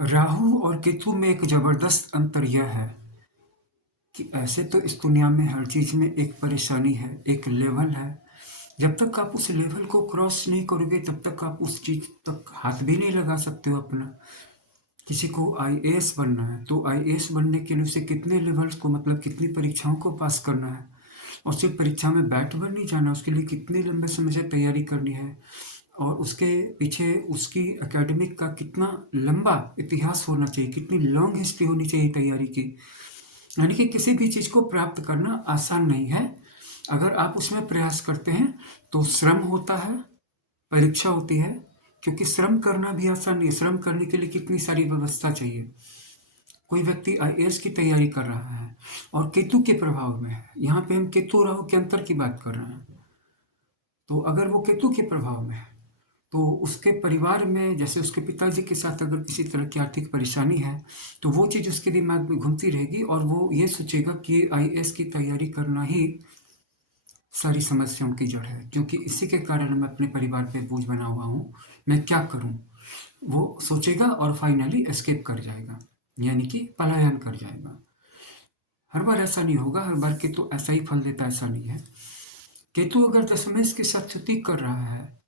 राहु और केतु में एक जबरदस्त अंतर यह है कि ऐसे तो इस दुनिया में हर चीज में एक परेशानी है, एक लेवल है। जब तक आप उस लेवल को क्रॉस नहीं करोगे तब तक आप उस चीज तक हाथ भी नहीं लगा सकते हो अपना। किसी को आईएएस बनना है तो आईएएस बनने के लिए उसे कितने लेवल्स को मतलब कितनी परीक्षाओं को पास करना है, और सिर्फ परीक्षा में बैठ कर नहीं जाना, उसके लिए कितने लंबे समय से तैयारी करनी है, और उसके पीछे उसकी एकेडमिक का कितना लंबा इतिहास होना चाहिए, कितनी लॉन्ग हिस्ट्री होनी चाहिए तैयारी की। यानी कि किसी भी चीज़ को प्राप्त करना आसान नहीं है। अगर आप उसमें प्रयास करते हैं तो श्रम होता है, परीक्षा होती है, क्योंकि श्रम करना भी आसान नहीं है। श्रम करने के लिए कितनी सारी व्यवस्था चाहिए। कोई व्यक्ति आईएएस की तैयारी कर रहा है और केतु के प्रभाव में है, यहाँ पे हम केतु राहु के अंतर की बात कर रहे हैं। तो अगर वो केतु के प्रभाव में है तो उसके परिवार में, जैसे उसके पिताजी के साथ अगर किसी तरह की आर्थिक परेशानी है तो वो चीज़ उसके दिमाग में घूमती रहेगी और वो ये सोचेगा कि आईएएस की तैयारी करना ही सारी समस्याओं की जड़ है, क्योंकि इसी के कारण मैं अपने परिवार पे बोझ बना हुआ हूँ, मैं क्या करूँ? वो सोचेगा और फाइनली एस्केप कर जाएगा, यानी कि पलायन कर जाएगा। हर बार ऐसा नहीं होगा, हर बार केतु ऐसा ही फल देता है, ऐसा नहीं है। केतु अगर दशमेश के साथ युति कर रहा है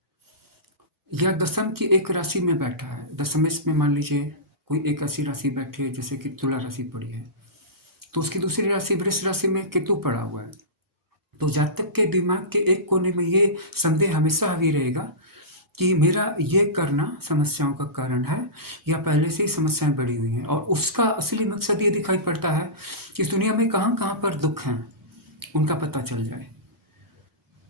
या दशम की एक राशि में बैठा है, दशमेश में मान लीजिए कोई एक ऐसी राशि बैठी है जैसे कि तुला राशि पड़ी है, तो उसकी दूसरी राशि वृष राशि में केतु पड़ा हुआ है, तो जातक के दिमाग के एक कोने में ये संदेह हमेशा हावी रहेगा कि मेरा ये करना समस्याओं का कारण है या पहले से ही समस्याएं बढ़ी हुई हैं, और उसका असली मकसद ये दिखाई पड़ता है कि इस दुनिया में कहाँ कहाँ पर दुख हैं उनका पता चल जाए।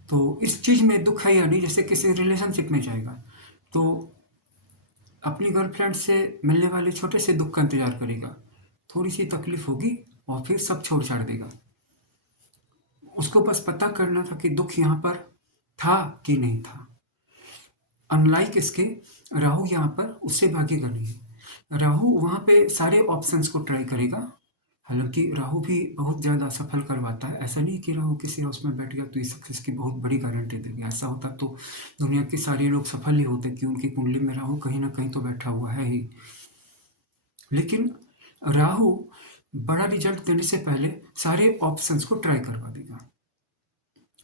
तो इस चीज़ में दुख है या नहीं, जैसे किसी रिलेशनशिप में जाएगा तो अपनी गर्लफ्रेंड से मिलने वाले छोटे से दुख का इंतजार करेगा, थोड़ी सी तकलीफ होगी और फिर सब छोड़ छाड़ देगा। उसको बस पता करना था कि दुख यहाँ पर था कि नहीं था। अनलाइक इसके, राहु यहाँ पर उससे भागेगा नहीं। राहु वहाँ पे सारे ऑप्शंस को ट्राई करेगा। हालांकि राहु भी बहुत ज़्यादा सफल करवाता है, ऐसा नहीं कि राहु किसी हाउस में बैठ गया तो ये सक्सेस की बहुत बड़ी गारंटी देगा। ऐसा होता तो दुनिया के सारे लोग सफल ही होते कि उनकी कुंडली में राहु कहीं ना कहीं तो बैठा हुआ है ही। लेकिन राहु बड़ा रिजल्ट देने से पहले सारे ऑप्शंस को ट्राई करवा देगा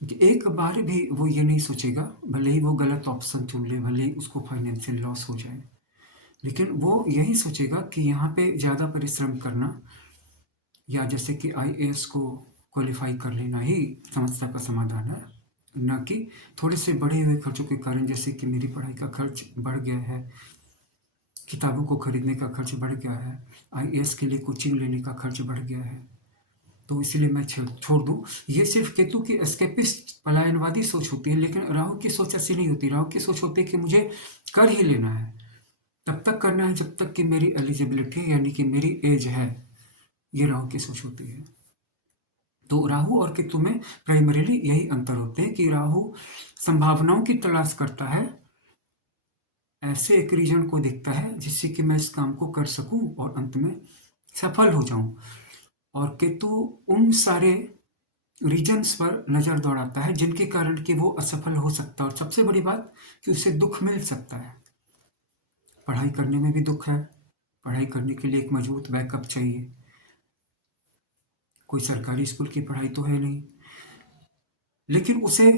कि एक बार भी वो ये नहीं सोचेगा, भले ही वो गलत ऑप्शन चुन ले, भले ही उसको फाइनेंशियल लॉस हो जाए, लेकिन वो यही सोचेगा कि यहाँ पे ज़्यादा परिश्रम करना या जैसे कि आईएएस को क्वालिफाई कर लेना ही समस्या का समाधान है, ना कि थोड़े से बढ़े हुए खर्चों के कारण, जैसे कि मेरी पढ़ाई का खर्च बढ़ गया है, किताबों को खरीदने का खर्च बढ़ गया है, आईएएस के लिए कोचिंग लेने का खर्च बढ़ गया है, तो इसलिए मैं छोड़ दूँ। ये सिर्फ केतु की एस्केपिस्ट पलायनवादी सोच होती है, लेकिन राहु की सोच ऐसी नहीं होती। राहु की सोच होती है कि मुझे कर ही लेना है, तब तक करना है जब तक कि मेरी एलिजिबिलिटी यानी कि मेरी एज है। ये राहु की सोच होती है। तो राहु और केतु में प्राइमरीली यही अंतर होते हैं कि राहु संभावनाओं की तलाश करता है, ऐसे एक रीजन को देखता है जिससे कि मैं इस काम को कर सकूं और अंत में सफल हो जाऊं, और केतु उन सारे रीजन्स पर नज़र दौड़ाता है जिनके कारण कि वो असफल हो सकता है, और सबसे बड़ी बात कि उसे दुख मिल सकता है। पढ़ाई करने में भी दुख है, पढ़ाई करने के लिए एक मजबूत बैकअप चाहिए। कोई सरकारी स्कूल की पढ़ाई तो है नहीं, लेकिन उसे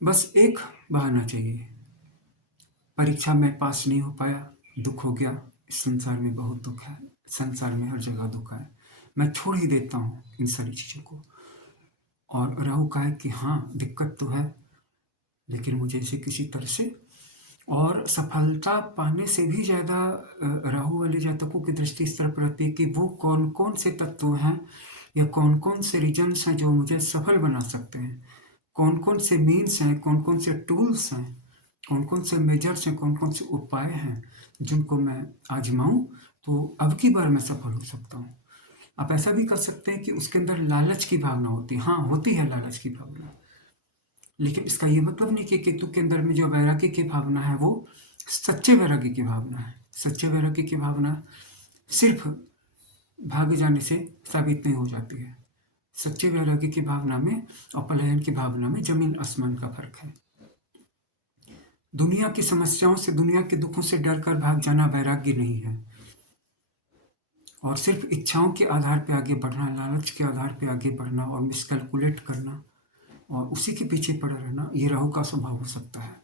बस एक बहाना चाहिए। परीक्षा में पास नहीं हो पाया, दुख हो गया, इस संसार में बहुत दुख है, संसार में हर जगह दुख है, मैं छोड़ ही देता हूँ इन सारी चीज़ों को। और राहु का है कि हाँ दिक्कत तो है, लेकिन मुझे इसे किसी तरह से, और सफलता पाने से भी ज़्यादा राहु वाले जातकों की दृष्टि इस तरफ रहती है कि वो कौन कौन से तत्व हैं या कौन कौन से रीजन्स हैं जो मुझे सफल बना सकते हैं, कौन कौन से मीन्स हैं, कौन कौन से टूल्स हैं, कौन कौन से मेजर्स हैं, कौन कौन से उपाय हैं जिनको मैं आजमाऊं तो अब की बार मैं सफल हो सकता हूँ। आप ऐसा भी कर सकते हैं कि उसके अंदर लालच की भावना होती है, हाँ होती है लालच की भावना, लेकिन इसका ये मतलब नहीं कि केतु के अंदर में जो वैराग्य की भावना है वो सच्चे वैराग्य की भावना है। सच्चे वैराग्य की भावना सिर्फ भाग जाने से साबित नहीं हो जाती है। सच्चे वैराग्य की भावना में और पलायन की भावना में जमीन आसमान का फर्क है। दुनिया की समस्याओं से, दुनिया के दुखों से डर कर भाग जाना वैराग्य नहीं है। और सिर्फ़ इच्छाओं के आधार पे आगे बढ़ना, लालच के आधार पे आगे बढ़ना और मिसकैलकुलेट करना और उसी के पीछे पड़े रहना, ये राहु का स्वभाव हो सकता है।